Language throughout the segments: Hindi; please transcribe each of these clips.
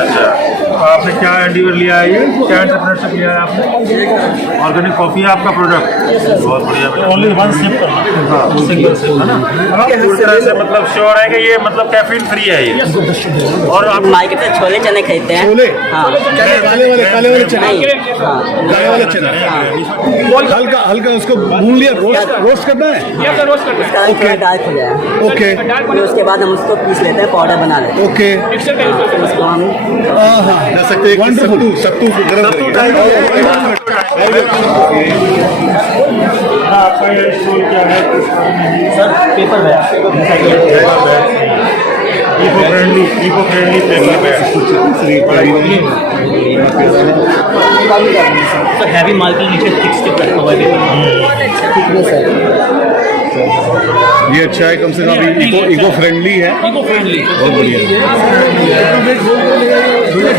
अच्छा, तो आपने क्या एंडीवर लिया है, ये क्या एंटरप्रेन्योरशिप लिया है आपने? ऑर्गेनिक कॉफी है आपका प्रोडक्ट? बहुत बढ़िया बेटा। ओनली वन सिप करना, सिंगल सिप है ना? पूरी तरह से मतलब श्योर है कि ये मतलब कैफीन फ्री है ये। और आप मार्केट से छोले चने खरीदते हैं। छोले? हाँ, काले वाले चने? काले वाले चने? हल्का उसको भून लिया, रोस्ट करना है? उसका डार्क हो जाए। ओके, फिर उसके बाद हम उसको पीस लेते हैं, पाउडर बना लेते हैं। ओके, फिर उसको हम जा सकते हैं। सत्तू आपका ये स्टॉल क्या है? Sir paper bag, eco friendly paper bag. तो हैवी माल के नीचे थिक स्टिक रखा हुआ है पेपर। ये अच्छा है, कम से कम इको फ्रेंडली है, इको फ्रेंडली, बहुत बढ़िया।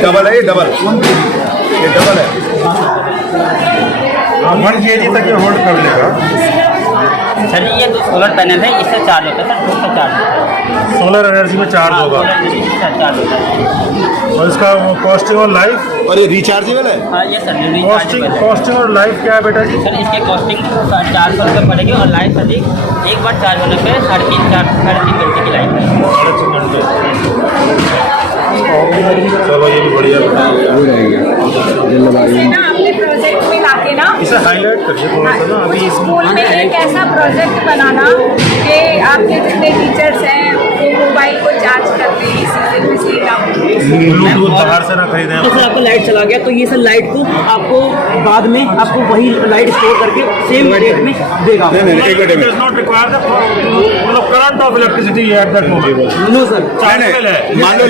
डबल है, ये डबल है। 1 kg तक ये होल्ड कर लेगा। सर ये तो सोलर पैनल है, इससे चार्ज होता है सर, इसका चार्ज होता है। सोलर एनर्जी में चार्ज होगा चार्ज होता है। और इसका कॉस्टिंग और लाइफ? और ये रिचार्जेबल है? हाँ ये सर कॉस्टिंग और लाइफ क्या है बेटा जी? सर इसके कॉस्टिंग 400 रुपये पड़ेगी और लाइफ अधिक एक बार चार्ज होने पे 3.5 घंटे की लाइफ है। 3.5 घंटे। चलो ये भी बढ़िया ना अपने प्रोजेक्ट में लाके ना इसे हाईलाइट करिए थोड़ा सा ना अभी इसमें। स्कूल में एक ऐसा प्रोजेक्ट बनाना कि आपके जितने टीचर्स हैं वो मोबाइल को चार्ज करते हैं इसी से बिजली ना हो। ब्लूटूथ बाहर से ना खरीदें। तो सर आपका लाइट चला गया तो ये सर लाइट को आपको बाद में आपको वही लाइट स्टोर करके सेम रेट में देगा। Does not require the मतलब current of electricity at that moment. No sir, chargeable है। मान लो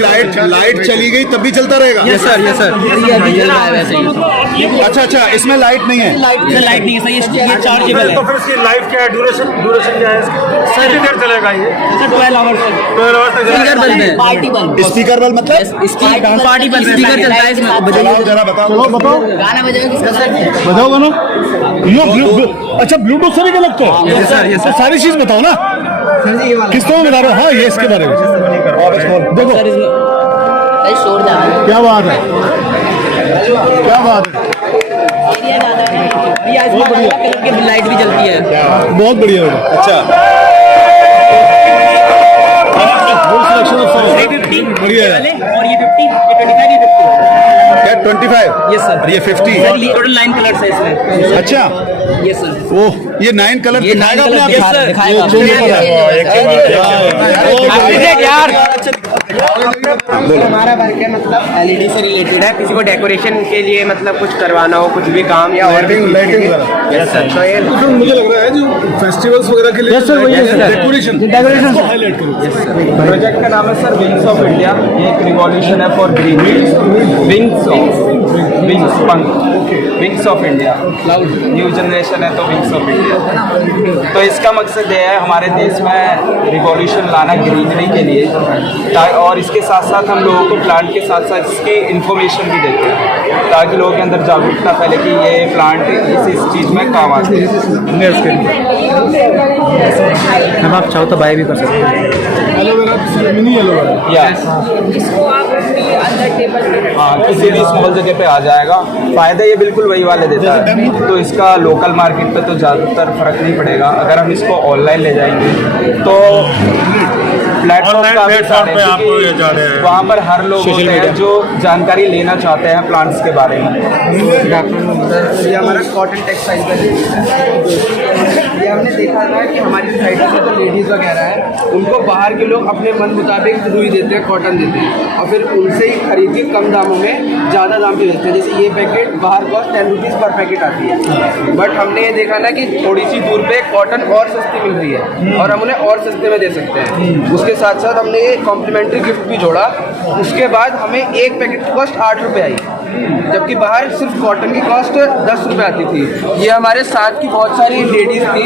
लाइट चली गई तब भी चलता रहेगा? यस सर ये अभी चल रहा है वैसे ही। अच्छा, इसमें लाइट नहीं है? लाइट नहीं है सर, ये चार्जेबल है। तो फिर इसकी लाइफ क्या है, ड्यूरेशन क्या है इसकी? सर कितनी देर चलेगा ये? सर 12 आवर्स 12 आवर्स तक स्पीकर बल्ब है, पार्टी बल्ब, स्पीकर बल्ब मतलब? पार्टी बल्ब स्पीकर चलता है इसमें। बताओ जरा, बताओ। गाना बजेगा किसका सर? बताओ गाना। अच्छा, ब्लूटूथ से भी लगता है? Yes sir. सारी चीज बताओ ना, किस तरह बता रहे हो? हाँ, ये इसके बारे में देखो। सर इसमें शोर ज़्यादा है, क्या बात है, क्या बात है, एरिया ज़्यादा है ना, ये इसमें अलग कलर की लाइट भी जलती है। बहुत बढ़िया है। अच्छा, 350 बढ़िया है। और ये 50, ये 25, ये 50। क्या 25? Yes sir. और ये 50? सर टोटल 9 कलर्स है इसमें। अच्छा, यस सर। ओह, ये 9 कलर दिखाएगा अपने आप? यस सर दिखाएगा। हमारा वर्क है मतलब एलईडी से रिलेटेड है, किसी को डेकोरेशन के लिए मतलब कुछ करवाना हो, कुछ भी काम या और भी लाइटिंग यस सर। तो ये मुझे लग रहा है जो फेस्टिवल्स वगैरह के लिए डेकोरेशन हाईलाइट करो। प्रोजेक्ट का नाम है सर विंग्स ऑफ इंडिया। ये एक रिवॉल्यूशन है फॉर ग्रीन। विंग्स पंख, wings of India. New generation है तो विंग्स ऑफ इंडिया। तो इसका मकसद ये है हमारे देश में रिवॉल्यूशन लाना ग्रीनरी के लिए, और इसके साथ साथ हम लोगों को प्लांट के साथ साथ इसकी इन्फॉर्मेशन भी देते हैं ताकि लोगों के अंदर जागरूकता फैले कि ये प्लांट इस चीज़ में काम आते हैं। हम आप चाहो तो बाय भी कर सकते हैं। Aloe vera, mini aloe vera. जिसको आप अपनी अंदर टेबल पे हाँ, किसी भी स्मॉल जगह पे आ जाएगा। फ़ायदा ये बिल्कुल वही वाले देता है, तो इसका लोकल मार्केट पे तो ज़्यादातर फर्क नहीं पड़ेगा। अगर हम इसको ऑनलाइन ले जाएंगे तो प्लेटफॉर्म पे आप जा रहे हैं, वहाँ पर हर लोग होते हैं जो जानकारी लेना चाहते हैं प्लांट्स के बारे में। ये हमारा कॉटन टेक्सटाइल का ये हमने देखा था कि हमारी साइड में जो लेडीज़ वगैरह है उनको बाहर के लोग अपने मन मुताबिक रुई देते हैं, कॉटन देते हैं और फिर उनसे ही खरीद के कम दामों में ज़्यादा दाम पे बेचते हैं। जैसे ये पैकेट बाहर कॉस्ट 10 रुपीज़ पर पैकेट आती है, बट हमने ये देखा ना कि थोड़ी सी दूर पे कॉटन और सस्ती मिल रही है और हम उन्हें और सस्ते में दे सकते हैं। उसके साथ साथ हमने ये कॉम्प्लीमेंट्री गिफ्ट भी जोड़ा। उसके बाद हमें एक पैकेट की कॉस्ट 8 रुपये आई जबकि बाहर सिर्फ कॉटन की कॉस्ट 10 रुपये आती थी। ये हमारे साथ की बहुत सारी लेडीज़ थी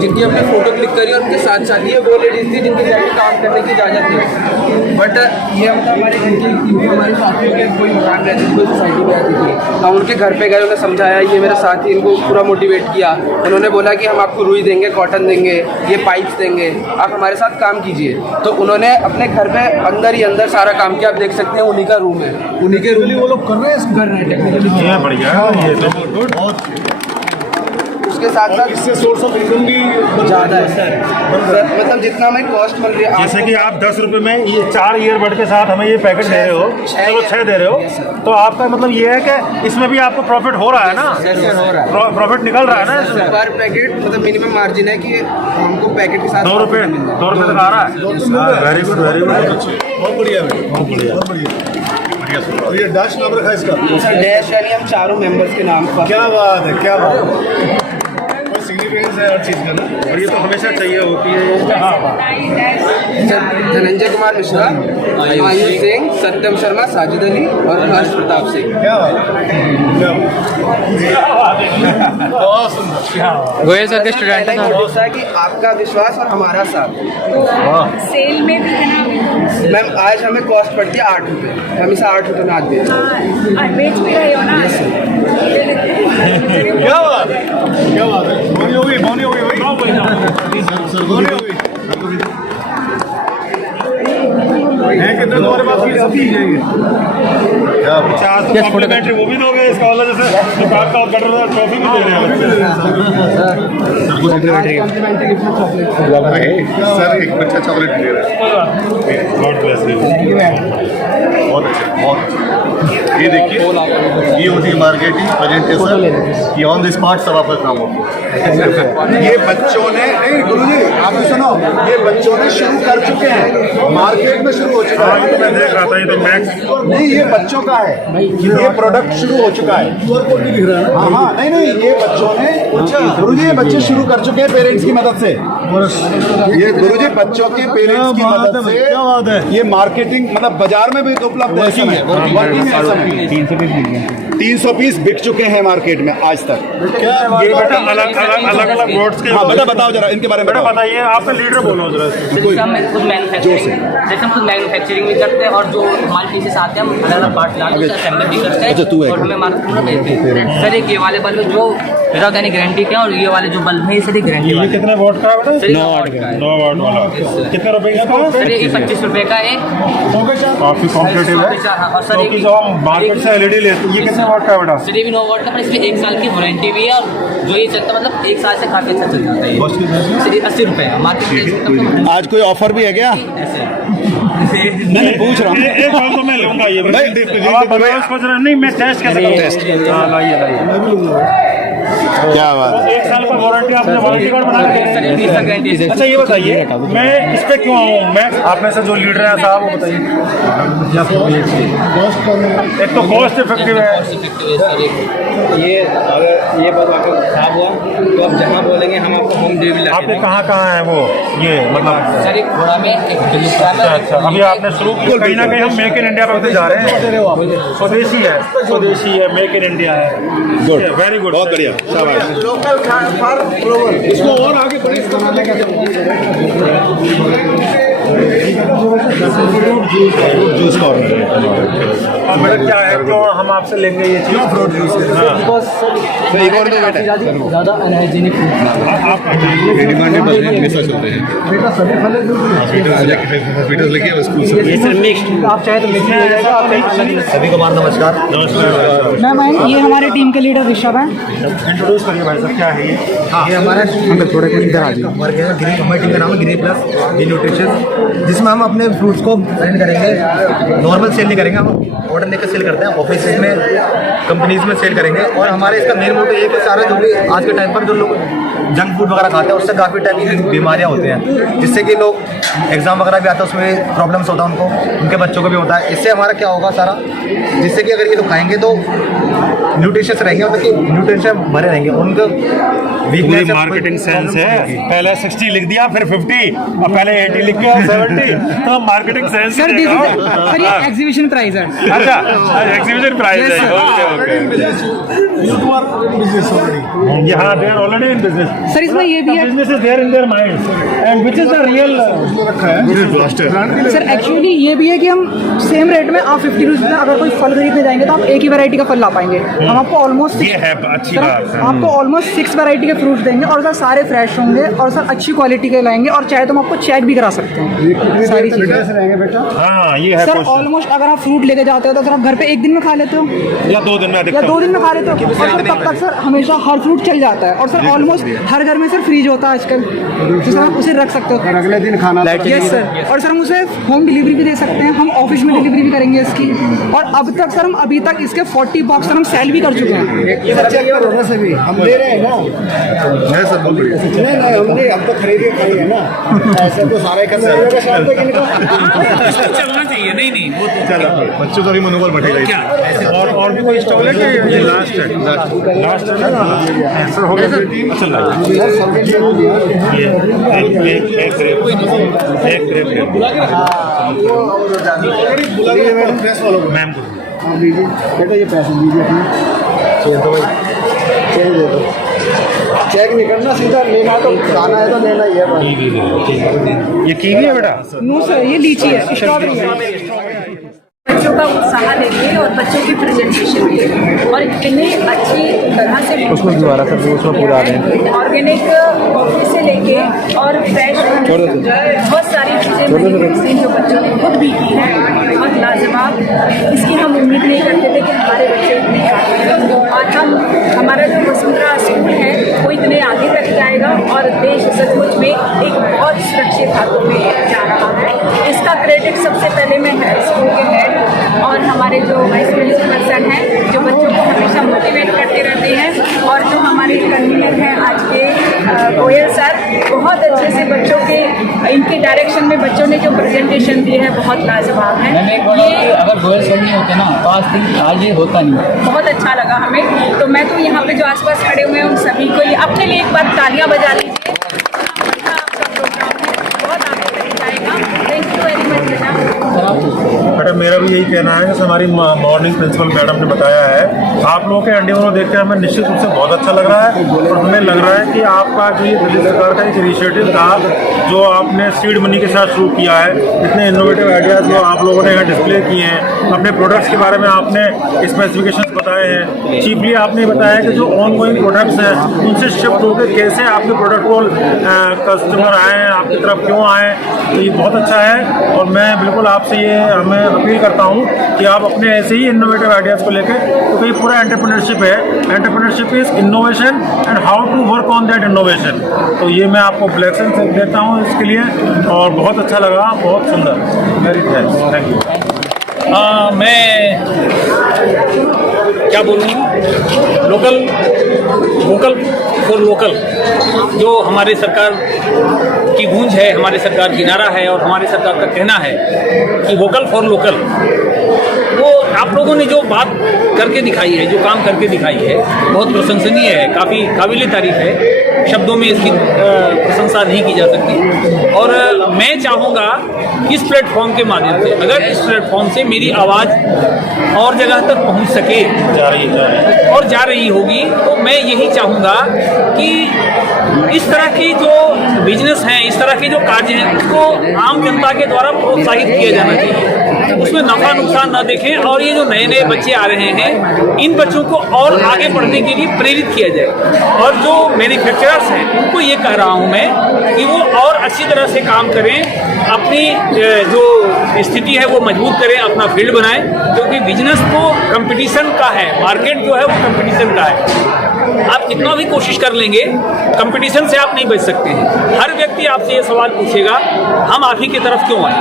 जिनकी हमने फ़ोटो क्लिक करी और उनके साथ साथ ये वो लेडीज़ थी जिनके जाके काम करने की इजाज़त थी। बट ये मतलब हमारे हमारे साथियों के कोई मकान रहती थी, कोई सोसाइटी में रहती थी, हम उनके घर पे गए, उन्हें समझाया। ये मेरे साथी इनको पूरा मोटिवेट किया। उन्होंने बोला कि हम आपको रुई देंगे, कॉटन देंगे, ये पाइप्स देंगे, आप हमारे साथ काम कीजिए। तो उन्होंने अपने घर पे अंदर ही अंदर सारा काम किया। आप देख सकते हैं उन्हीं का रूम है, उन्हीं के रूम वो लोग कर रहे हैं इसको? कर रहे हैं टेक्निकली। ये बढ़िया है, ये तो बहुत। उसके साथ साथ इससे सोर्स ऑफ इनकम भी ज़्यादा है सर, मतलब जितना हमें कॉस्ट मिल रही है। जैसे कि आप 10 रुपए में ये 4 ईयरबड के साथ हमें ये पैकेट दे रहे हो, चलो 6 दे रहे हो, तो आपका मतलब ये है कि इसमें भी आपको प्रॉफिट हो रहा है ना, हो रहा है, प्रॉफिट निकल रहा है ना इसमें। पर पैकेट मतलब मिनिमम मार्जिन है कि हमको पैकेट के साथ 2 रुपये तक आ रहा है। वेरी गुड, वेरी गुड, बहुत बढ़िया है, बहुत बढ़िया, बहुत बढ़िया। और ये डैश नाम रखा है इसका? सर डैश यानी हम चारों मेंबर्स के नाम पर। क्या बात है, क्या बात है। कोई सिग्निफिकेंस है हर चीज़ का ना, और ये तो हमेशा चाहिए होती है। धनंजय कुमार मिश्रा, आयुष सिंह, सत्यम शर्मा, साजिद अली और हर्ष प्रताप सिंह। क्या बात है, क्या बात है। बहुत सुंदर। गोयल सर के स्टूडेंट पहला ही भरोसा है कि आपका विश्वास और हमारा साथ। सेल में भी है ना मैम आज हमें कॉस्ट पड़ती है 8 रुपये, हमेशा 8 रुपये में आज बेचते हैं। बेच भी रहे हो ना। क्या बात है, क्या बात है। बोनी हो गई, बोनी हो गई भाई, बोनी हो गई। हैं कितने तुम्हारे पास भी सब चीज़ जाएंगे? कॉम्प्लीमेंट्री वो भी दोगे इसका वाला, जैसे दुकान का गटर ट्रॉफी भी दे रहे हैं। सर एक बच्चा चॉकलेट ले रहा है। God bless you. बहुत अच्छा, बहुत अच्छा। ये देखिए, ये होती है मार्केटिंग प्रेजेंटेशन कि ऑन द स्पॉट सब आपका काम होता है। ये बच्चों ने, नहीं गुरुजी आप भी सुनो, ये बच्चों ने शुरू कर चुके हैं, मार्केट में शुरू हो चुका है। मैं देख रहा था, ये तो मैक्स नहीं ये बच्चों का है, ये प्रोडक्ट शुरू हो चुका है। हाँ हाँ, नहीं नहीं ये बच्चों ने, गुरुजी ये बच्चे शुरू कर चुके हैं पेरेंट्स की मदद से। ये गुरुजी बच्चों के पेरेंट्स की मदद से ये मार्केटिंग मतलब बाजार में भी उपलब्ध है, वर्किंग है सबकी। 300 पीस बिक चुके हैं मार्केट में आज तक। ये बेटा अलग अलग बोर्ड्स के। हाँ बेटा बताओ जरा इनके बारे में बेटा बताओ। बताइए, आपका लीडर बोलो जरा। जैसे हम खुद मैन्युफैक्चरिंग भी करते हैं और जो हमारे पीछे आते हैं हम अलग अलग पार्ट लाते हैं, असेंबली भी करते हैं और हमें मार्केट में भेजते हैं। सर एक ये वाले बल्ब जो विदाउट एनी गारंटी के, और ये वाले जो बल्ब है ये सर गारंटी ये वाले। कितने वोट का है बेटा? 9 वाट का है। 9 वाट वाला। कितने रुपए का? सर ये 25 रुपए का एक काफी कॉम्पिटेटिव है, और सर क्योंकि जो हम मार्केट से एलईडी लेते हैं, ये कितने वाट का है बेटा? सर ये भी 9 वाट का, पर इसमें 1 साल की वारंटी भी है और जो ये चलता मतलब 1 साल से काफी अच्छा चल जाता है। सर ये 80 रुपए है मार्केट में। आज कोई ऑफर भी है क्या? मैं पूछ रहा हूँ। एक बार तो मैं लूंगा ये। आप बनारस को जरा नहीं, मैं टेस्ट कैसे करूँ? टेस्ट लाइए। क्या बात है। 1 साल का वारंटी आपने वारंटी कार्ड बना के। अच्छा ये बताइए, मैं इस पे क्यों आऊँ? मैं आप में से जो लीडर है साहब वो बताइए। एक तो कॉस्ट इफेक्टिव है, ये अगर ये बात आपको खराब हुआ तो आप जहाँ बोलेंगे हम आपको होम डिलीवरी ला आपके कहाँ है वो, ये मतलब? सर एक घोड़ा में एक अच्छा, अभी आपने शुरू किया, कहीं ना कहीं हम मेक इन इंडिया पे जा रहे हैं। स्वदेशी है, मेक इन इंडिया है। गुड, वेरी गुड, बहुत बढ़िया, शाबाश। इसको और आगे बढ़े जूस का ऑर्डर। और मेरा क्या है, क्यों हम आपसे लेंगे ये चीज़? फ्रूट जूस एक और दो बेटा ज़्यादा अनहाइजीनिक आप डिमांडेड हमेशा चलते हैं। हॉस्पिटल लेके स्कूल से आप चाहे तो मिक्स हो जाएगा। सभी को नमस्कार। मैम ये हमारी टीम के लीडर ऋषभ हैं। इंट्रोड्यूस करिए भाई साहब, क्या है ये? ये हमारा थोड़ा इधर आ जाइए। हमारी टीम का नाम है ग्रीन प्लस ग्रीन न्यूट्रिशन, जिसमें हम अपने फ्रूट्स को ब्लेंड करेंगे। नॉर्मल सेल नहीं करेंगे, हम ऑर्डर लेकर सेल करते हैं, ऑफिस में कंपनीज में सेल करेंगे। और हमारे इसका मेन मोटो ये कि सारे जो भी आज के टाइम पर जो लोग जंक फूड वगैरह खाते हैं उससे काफ़ी टाइप की बीमारियाँ होती हैं, जिससे कि लोग एग्जाम वगैरह भी आता है उसमें प्रॉब्लम्स होता है उनको, उनके बच्चों को भी होता है। इससे हमारा क्या होगा सारा, जिससे कि अगर ये लोग खाएंगे तो न्यूट्रिशियस रहेंगे, मतलब न्यूट्रिशन भरे रहेंगे। उनको पूरी मार्केटिंग सेंस है, पहले 60 लिख दिया, फिर 50 और पहले 80 लिख के 470 तो मार्केटिंग सेंस सर सर ये एग्जीबिशन प्राइस है। अच्छा एग्जीबिशन प्राइस है ओके ओके यहाँ they are already in business sir इसमें ये भी है business is there in their minds and which is the real sir actually ये भी है कि हम सेम रेट में आप 50 रुपीज़ में अगर कोई फल खरीदने जाएंगे तो आप एक ही वैरायटी का फल ला पाएंगे। हम आपको ऑलमोस्ट ये है अच्छी बात है। आपको ऑलमोस्ट 6 वैरायटी के फ्रूट्स देंगे और सर सारे फ्रेश होंगे और सर अच्छी क्वालिटी के लाएंगे और चाहे तो हम आपको चेक भी करा सकते हैं सारी चीज़ें। हाँ ये है सर ऑलमोस्ट अगर आप फ्रूट लेके जाते हो तो सर आप घर पे एक दिन में खा लेते हो या 2 दिन में या अधिकतम 2 दिन में खा लेते हो और सर तब तक सर हमेशा हर फ्रूट चल जाता है और सर ऑलमोस्ट हर घर में सर फ्रीज होता है आजकल तो सर आप उसे रख सकते हो अगले दिन खाना यस सर और सर हम उसे होम डिलीवरी भी दे सकते हैं। हम ऑफिस में डिलीवरी भी करेंगे इसकी और अब तक सर हम अभी तक इसके 40 बॉक्स सर हम सेल भी कर चुके हैं। ये बच्चे की वजह से भी हम ले रहे हैं ना नहीं हमने अब तो खरीद के खाई है ना ऐसे तो सारे खर्चा होगा शाम तक इनका चलना चाहिए। नहीं नहीं वो तो चलो बच्चों का भी मनोबल बढ़ेगा क्या और भी कोई स्टॉल है कि ये लास्ट है लास्ट है ना सर हो गया अच्छा लगा ये एक ग्रेप मैम को हाँ लीजिए बेटा ये पैसे लीजिए अपने चेक दो भाई चेक दे दो चेक नहीं करना सीधा लेना है तो खाना है तो लेना ही है बस। ये कीवी है बेटा नो सर ये लीची है स्ट्रॉबेरी है। बच्चों का उत्साह देखिए और बच्चों की प्रेजेंटेशन और इतनी अच्छी तरह से उसमें दोबारा कर दो उसमें पूरा आ रहे हैं ऑर्गेनिक कॉफी से लेके और फ्रेश बहुत सारी चीज़ें मैंने जो बच्चों ने खुद भी की है बहुत लाजवाब। इसकी हम उम्मीद नहीं करते थे कि हमारे बच्चे इतने आगे हैं। आज हमारा जो वसुंधरा स्कूल है वो इतने आगे तक जाएगा और देश सचमुच में एक बहुत सुरक्षित हाथों में जा रहा है। इसका क्रेडिट सबसे पहले मैं स्कूल के हेड और हमारे जो वाइस प्रिंसिपल हैं जो बच्चों को हमेशा मोटिवेट करते रहते हैं और जो हमारे कन्वीनर हैं आज के गोयल सर बहुत अच्छे से बच्चों के इनके डायरेक्शन में बच्चों ने जो प्रेजेंटेशन दी है बहुत लाजवाब है। ये अगर गोयल सर नहीं होते ना तो आज ये होता नहीं। बहुत अच्छा लगा हमें। तो मैं तो यहाँ पे जो आसपास खड़े हुए हैं उन सभी को अपने लिए एक बार तालियां बजा लीजिए। बढ़िया आपका प्रोग्राम है बहुत आगे तक जाएगा। थैंक यू वेरी मच बेटा। बेटा मेरा भी यही कहना है जैसे हमारी मॉर्निंग प्रिंसिपल मैडम ने बताया है आप लोगों के एंडेवर को देखकर हमें निश्चित रूप से बहुत अच्छा लग रहा है और हमें लग रहा है कि आपका जो ये दिल्ली सरकार का एक इनिशिएटिव था जो आपने सीड मनी के साथ शुरू किया है इतने इनोवेटिव आइडियाज़ जो आप लोगों ने यहाँ डिस्प्ले किए हैं अपने प्रोडक्ट्स के बारे में आपने स्पेसिफिकेशंस बताए हैं चीफली आपने बताया कि जो ऑन गोइंग प्रोडक्ट्स हैं उनसे शिफ्ट होकर कैसे आपके प्रोडक्ट को कस्टमर आए हैं आपकी तरफ क्यों आए तो ये बहुत अच्छा है और मैं बिल्कुल आपसे ये मैं अपील करता हूँ कि आप अपने ऐसे ही इनोवेटिव आइडियाज़ को लेकर क्योंकि ये पूरा एंटरप्रेन्योरशिप है entrepreneurship is innovation and how to work on that innovation तो ये मैं आपको ब्लेसिंग देता हूँ इसके लिए और बहुत अच्छा लगा बहुत सुंदर वेरी थैंक यू। मैं क्या बोलूँ लोकल वोकल फॉर लोकल जो हमारे सरकार की गूंज है हमारे सरकार की नारा है और हमारे सरकार का कहना है कि वोकल फॉर लोकल वो आप लोगों ने जो बात करके दिखाई है जो काम करके दिखाई है बहुत प्रशंसनीय है काफ़ी काबिल तारीफ है शब्दों में इसकी प्रशंसा नहीं की जा सकती और मैं चाहूँगा इस प्लेटफॉर्म के माध्यम से अगर इस प्लेटफॉर्म से मेरी आवाज़ और जगह तक पहुँच सके और जा रही होगी तो मैं यही चाहूँगा कि इस तरह की जो बिजनेस हैं इस तरह के जो कार्य हैं उसको आम जनता के द्वारा प्रोत्साहित किया जाना चाहिए उसमें नफा नुकसान न देखें और ये जो नए नए बच्चे आ रहे हैं इन बच्चों को और आगे बढ़ने के लिए प्रेरित किया जाए और जो मैन्युफैक्चरर्स हैं उनको ये कह रहा हूँ मैं कि वो और अच्छी तरह से काम करें अपनी जो स्थिति है वो मजबूत करें अपना फील्ड बनाएं क्योंकि बिजनेस तो कंपटीशन का है मार्केट जो है वो कंपटीशन का है आप कितना भी कोशिश कर लेंगे कंपटीशन से आप नहीं बच सकते हैं हर व्यक्ति आपसे ये सवाल पूछेगा हम आप ही की तरफ क्यों आए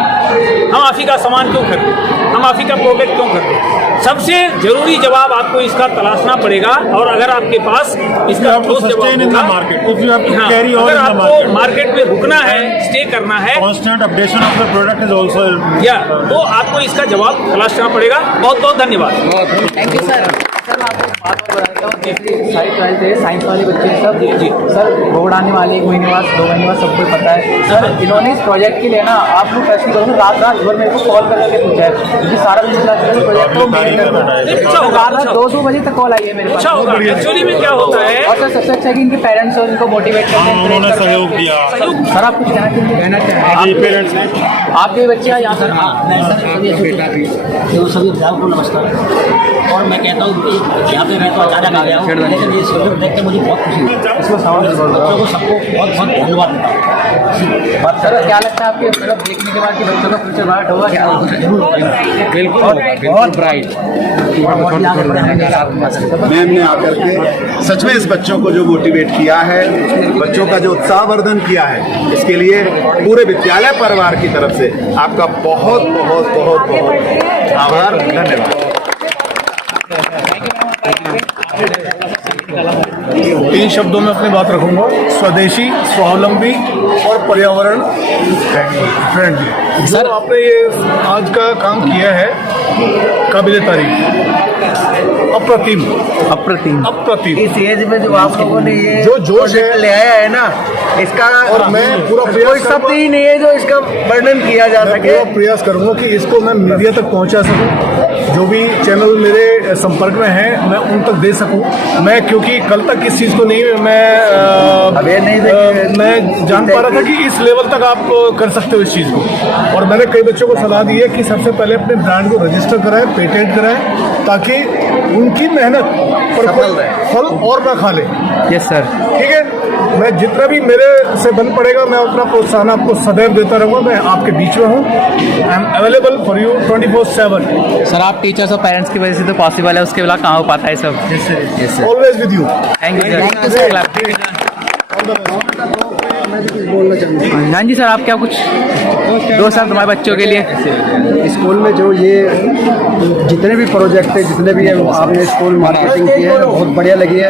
हम आप ही का सामान क्यों खरीदें हम आप ही का प्रोडक्ट क्यों खरीदें? सबसे जरूरी जवाब आपको इसका तलाशना पड़ेगा, और अगर आपके पास इसका ठोस जवाब होगा, हाँ, अगर आपको मार्केट में रुकना है, स्टे करना है, constant updation of the product is also या तो आपको इसका जवाब तलाशना पड़ेगा। बहुत बहुत धन्यवाद। Thank you sir. सर मैं आपको एक बात बताता हूँ, जैसे सारी 12th है, साइंस वाले बच्चे सब जी सर बोर्ड आने वाले 1 महीने बाद 2 महीने बाद सबको पता है सर। इन्होंने इस प्रोजेक्ट के लिए ना, आप लोग ट्रस्ट करो, रात भर मेरे को कॉल करके पूछा है, क्योंकि सारा प्रोजेक्ट को मेन करना है, रात 2-2 बजे तक कॉल आई है मेरे पास। एक्चुअली में क्या होता है, और सर सबसे अच्छा है कि इनके पेरेंट्स और इनको मोटिवेट करते हैं, उन्होंने सहयोग दिया। सर आप कुछ कहना चाहेंगे? पेरेंट्स ने आपके बच्चे यहाँ सर मैं सर सभी अभिभावकों को नमस्कार। और मैं कहता हूँ कि यहाँ पे मैं तो अचानक आ गया हूँ, लेकिन ये प्रोजेक्ट देख के मुझे बहुत खुशी हुई। इसमें बच्चों को सबको बहुत बहुत धन्यवाद देता हूँ। सर क्या लगता है आपके मतलब देखने के बाद कि बच्चों का फ्यूचर ब्राइट होगा क्या? बहुत ब्राइट। मैम ने आकर के सच में इस बच्चों को जो मोटिवेट किया है, बच्चों का जो उत्साहवर्धन किया है, इसके लिए पूरे विद्यालय परिवार की तरफ से आपका बहुत बहुत बहुत बहुत आभार, धन्यवाद। 3 शब्दों में अपनी बात रखूंगा: स्वदेशी, स्वावलंबी और पर्यावरण फ्रेंडली। सर आपने ये आज का काम किया है, काबिले तारीफ, अप्रतिम अप्रतिम अप्रतिम। इस एज में जो आप लोगों ने ये जो जोश ले आया है ना, इसका और मैं पूरा कोई शब्द ही नहीं है जो इसका वर्णन किया जा सके। पूरा प्रयास करूंगा कि इसको मैं मीडिया तक पहुंचा सकूं, जो भी चैनल मेरे संपर्क में हैं मैं उन तक दे सकूं। मैं क्योंकि कल तक इस चीज़ को नहीं मैं जान पा रहा था कि इस लेवल तक आप कर सकते हो इस चीज़ को, और मैंने कई बच्चों को सलाह दी है कि सबसे पहले अपने ब्रांड को रजिस्टर कराएं, पेटेंट कराएं, ताकि उनकी मेहनत पर फल और ना खा ले। यस सर, ठीक है। मैं जितना भी मेरे से बन पड़ेगा मैं अपना प्रोत्साहन आपको सदैव देता रहूँगा। मैं आपके बीच में हूँ, I am available for you 24/7। Sir आप टीचर्स और पेरेंट्स की वजह से तो पॉसिबल है, उसके बिना कहाँ हो पाता है सब। Always with you. Thank you sir. हाँ जी सर, आप क्या कुछ 2 साल तुम्हारे बच्चों के लिए? स्कूल में जो ये जितने भी प्रोजेक्ट है, जितने भी आपने स्कूल मार्केटिंग की है, बहुत बढ़िया लगी है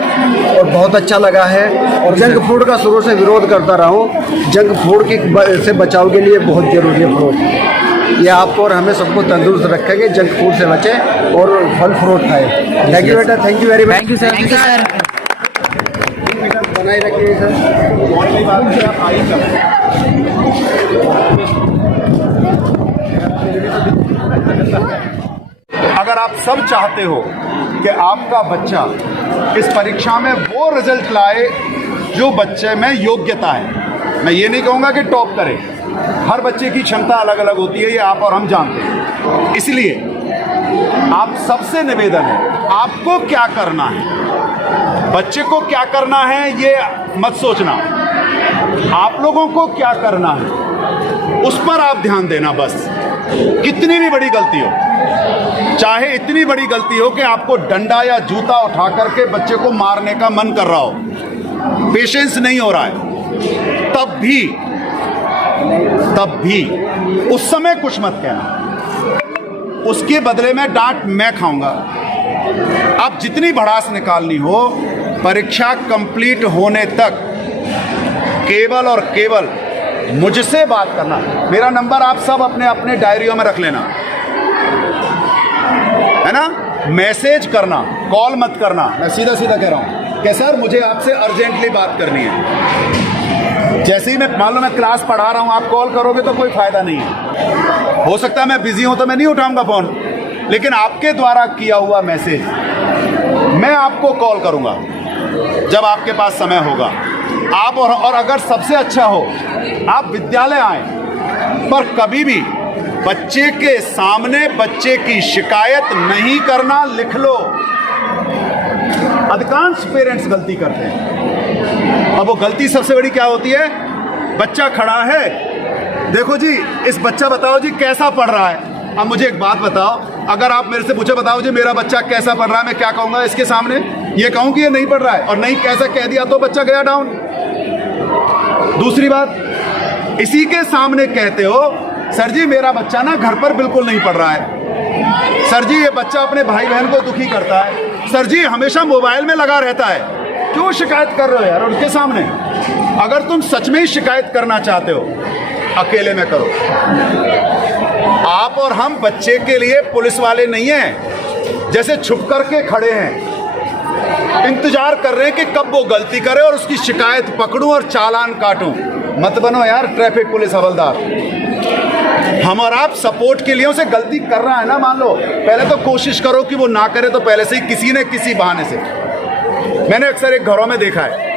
और बहुत अच्छा लगा है। और जंक फूड का शुरू से विरोध करता रहा हूँ। जंक फूड से बचाव के लिए बहुत जरूरी है फ्रूट। ये आपको और हमें सबको तंदुरुस्त रखेंगे। जंक फूड से बचें और फल फ्रूट खाएं। थैंक यू बेटा, thank you very much. Thank you sir. Thank you sir. बनाए रखिए सर। अगर आप सब चाहते हो कि आपका बच्चा इस परीक्षा में वो रिजल्ट लाए जो बच्चे में योग्यता है, मैं ये नहीं कहूँगा कि टॉप करे, हर बच्चे की क्षमता अलग अलग होती है, ये आप और हम जानते हैं। इसलिए आप सबसे निवेदन है, आपको क्या करना है, बच्चे को क्या करना है ये मत सोचना, आप लोगों को क्या करना है उस पर आप ध्यान देना। बस कितनी भी बड़ी गलती हो, चाहे इतनी बड़ी गलती हो कि आपको डंडा या जूता उठा करके बच्चे को मारने का मन कर रहा हो, पेशेंस नहीं हो रहा है, तब भी उस समय कुछ मत कहना, उसके बदले में डांट मैं खाऊंगा। अब जितनी भड़ास निकालनी हो, परीक्षा कंप्लीट होने तक केवल और केवल मुझसे बात करना। मेरा नंबर आप सब अपने अपने डायरियों में रख लेना, है ना। मैसेज करना, कॉल मत करना। मैं सीधा सीधा कह रहा हूं कि सर मुझे आपसे अर्जेंटली बात करनी है। जैसे ही मैं मान लो मैं क्लास पढ़ा रहा हूं, आप कॉल करोगे तो कोई फायदा नहीं है। हो सकता है मैं बिजी हूं तो मैं नहीं उठाऊंगा फोन, लेकिन आपके द्वारा किया हुआ मैसेज मैं आपको कॉल करूंगा जब आपके पास समय होगा। आप और अगर सबसे अच्छा हो आप विद्यालय आए, पर कभी भी बच्चे के सामने बच्चे की शिकायत नहीं करना। लिख लो, अधिकांश पेरेंट्स गलती करते हैं। अब वो गलती सबसे बड़ी क्या होती है, बच्चा खड़ा है, देखो जी इस बच्चा बताओ जी कैसा पढ़ रहा है। अब मुझे एक बात बताओ, अगर आप मेरे से पूछे बताओ जी मेरा बच्चा कैसा पढ़ रहा है, मैं क्या कहूँगा इसके सामने? ये कहूँ कि ये नहीं पढ़ रहा है, और नहीं कैसा कह दिया तो बच्चा गया डाउन। दूसरी बात, इसी के सामने कहते हो सर जी मेरा बच्चा ना घर पर बिल्कुल नहीं पढ़ रहा है, सर जी ये बच्चा अपने भाई बहन को दुखी करता है, सर जी हमेशा मोबाइल में लगा रहता है, क्यों शिकायत कर रहे हो यार उनके सामने? अगर तुम सच में ही शिकायत करना चाहते हो अकेले में करो। आप और हम बच्चे के लिए पुलिस वाले नहीं हैं, जैसे छुप करके खड़े हैं, इंतजार कर रहे हैं कि कब वो गलती करे और उसकी शिकायत पकड़ूं और चालान काटूं। मत बनो यार ट्रैफिक पुलिस हवलदार। हम और आप सपोर्ट के लिए उसे गलती कर रहा है ना, मान लो, पहले तो कोशिश करो कि वो ना करे, तो पहले से ही किसी ने किसी बहाने से। मैंने अक्सर एक घरों में देखा है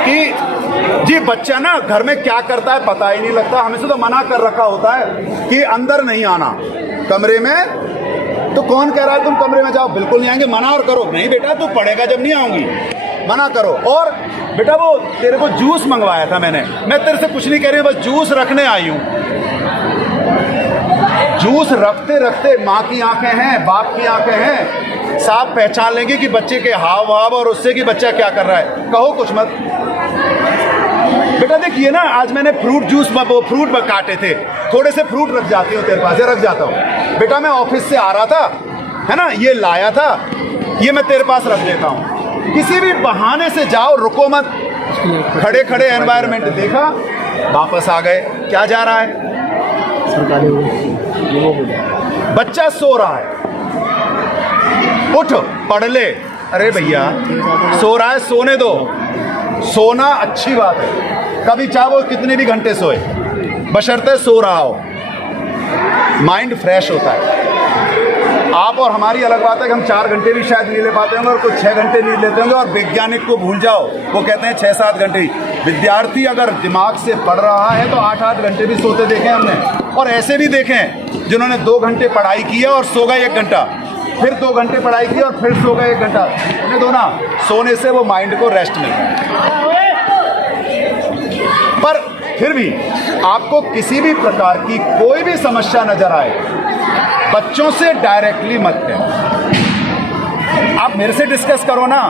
कि जी बच्चा ना घर में क्या करता है पता ही नहीं लगता, हमें से तो मना कर रखा होता है कि अंदर नहीं आना कमरे में, तो कौन कह रहा है तुम कमरे में जाओ, बिल्कुल नहीं आएंगे, मना और करो, नहीं बेटा तू पढ़ेगा जब नहीं आऊंगी, मना करो। और बेटा वो तेरे को जूस मंगवाया था मैंने, मैं तेरे से कुछ नहीं कह रही, बस जूस रखने आई हूं। जूस रखते रखते माँ की आंखें हैं, बाप की आंखें हैं, साफ पहचान लेंगे कि बच्चे के हाव भाव और उससे कि बच्चा क्या कर रहा है। कहो कुछ मत। बेटा देखिए ना, आज मैंने फ्रूट काटे थे, थोड़े से फ्रूट रख जाती हूँ तेरे पास, रख जाता हूँ बेटा, मैं ऑफिस से आ रहा था है ना, ये लाया था, ये मैं तेरे पास रख देता हूँ। किसी भी बहाने से जाओ, रुको मत, खड़े खड़े एनवायरनमेंट देखा, वापस आ गए, क्या जा रहा है? बच्चा सो रहा है, उठ पढ़ ले, अरे भैया सो रहा है, सोने दो, सोना अच्छी बात है, कभी चाहे वो कितने भी घंटे सोए, बशर्ते सो रहा हो, माइंड फ्रेश होता है। आप और हमारी अलग बात है कि हम 4 घंटे भी शायद नींद ले पाते होंगे और कुछ 6 घंटे नींद लेते होंगे, और वैज्ञानिक को भूल जाओ, वो कहते हैं 6-7 घंटे ही। विद्यार्थी अगर दिमाग से पढ़ रहा है तो 8-8 घंटे भी सोते देखे हमने, और ऐसे भी देखे हैं जिन्होंने 2 घंटे पढ़ाई की है और सो गए 1 घंटा, फिर 2 घंटे पढ़ाई की और फिर सो गए 1 घंटा। उन्हें दो ना, सोने से वो माइंड को रेस्ट मिलता है। पर फिर भी आपको किसी भी प्रकार की कोई भी समस्या नजर आए, बच्चों से डायरेक्टली मत करो, आप मेरे से डिस्कस करो ना,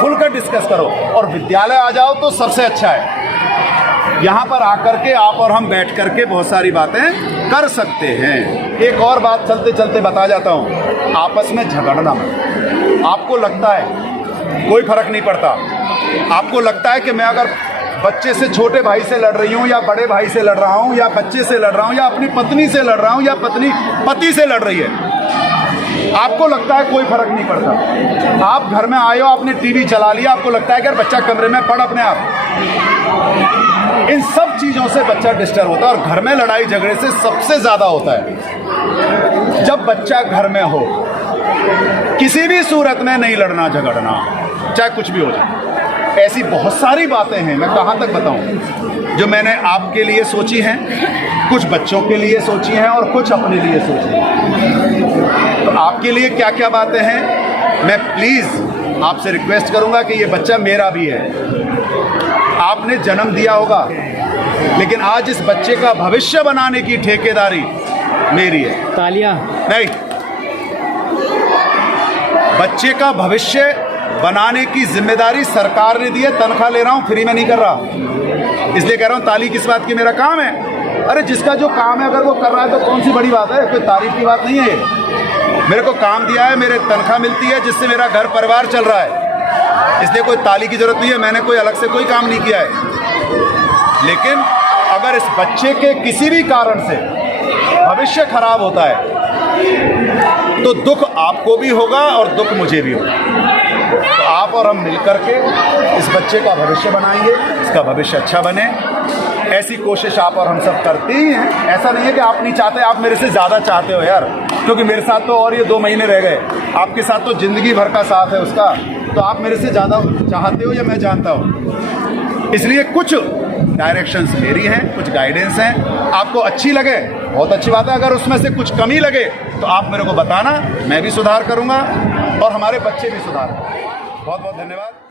खुलकर डिस्कस करो, और विद्यालय आ जाओ तो सबसे अच्छा है। यहाँ पर आकर के आप और हम बैठ करके बहुत सारी बातें कर सकते हैं। एक और बात चलते चलते बता जाता हूँ, आपस में झगड़ना मत। आपको लगता है कोई फर्क नहीं पड़ता, आपको लगता है कि मैं अगर बच्चे से, छोटे भाई से लड़ रही हूँ या बड़े भाई से लड़ रहा हूँ या बच्चे से लड़ रहा हूँ या अपनी पत्नी से लड़ रहा हूँ या पत्नी पति से लड़ रही है, आपको लगता है कोई फर्क नहीं पड़ता। आप घर में आए हो, आपने टीवी चला लिया, आपको लगता है कि यार बच्चा कमरे में पढ़ अपने आप। इन सब चीजों से बच्चा डिस्टर्ब होता है, और घर में लड़ाई झगड़े से सबसे ज्यादा होता है जब बच्चा घर में हो। किसी भी सूरत में नहीं लड़ना झगड़ना, चाहे कुछ भी हो जाए। ऐसी बहुत सारी बातें हैं, मैं कहाँ तक बताऊं, जो मैंने आपके लिए सोची हैं, कुछ बच्चों के लिए सोची हैं और कुछ अपने लिए सोची हैं। तो आपके लिए क्या क्या बातें हैं, मैं प्लीज़ आपसे रिक्वेस्ट करूंगा कि ये बच्चा मेरा भी है। आपने जन्म दिया होगा, लेकिन आज इस बच्चे का भविष्य बनाने की ठेकेदारी मेरी है। तालियां नहीं, बच्चे का भविष्य बनाने की जिम्मेदारी सरकार ने दी है। तनख्वाह ले रहा हूं, फ्री में नहीं कर रहा, इसलिए कह रहा हूं ताली किस बात की, मेरा काम है। अरे जिसका जो काम है अगर वो कर रहा है तो कौन सी बड़ी बात है, कोई तारीफ की बात नहीं है। मेरे को काम दिया है, मेरे तनख्वाह मिलती है, जिससे मेरा घर परिवार चल रहा है, इसलिए कोई ताली की जरूरत नहीं है। मैंने कोई अलग से कोई काम नहीं किया है। लेकिन अगर इस बच्चे के किसी भी कारण से भविष्य खराब होता है तो दुख आपको भी होगा और दुख मुझे भी होगा। तो आप और हम मिलकर के इस बच्चे का भविष्य बनाएंगे, इसका भविष्य अच्छा बने, ऐसी कोशिश आप और हम सब करते ही हैं। ऐसा नहीं है कि आप नहीं चाहते, आप मेरे से ज़्यादा चाहते हो यार, क्योंकि मेरे साथ तो और ये 2 महीने रह गए, आपके साथ तो ज़िंदगी भर का साथ है उसका, तो आप मेरे से ज़्यादा चाहते हो, या मैं जानता हूँ। इसलिए कुछ डायरेक्शंस मेरी हैं, कुछ गाइडेंस हैं, आपको अच्छी लगे बहुत अच्छी बात है, अगर उसमें से कुछ कमी लगे तो आप मेरे को बताना, मैं भी सुधार करूँगा और हमारे बच्चे भी सुधार। बहुत बहुत धन्यवाद।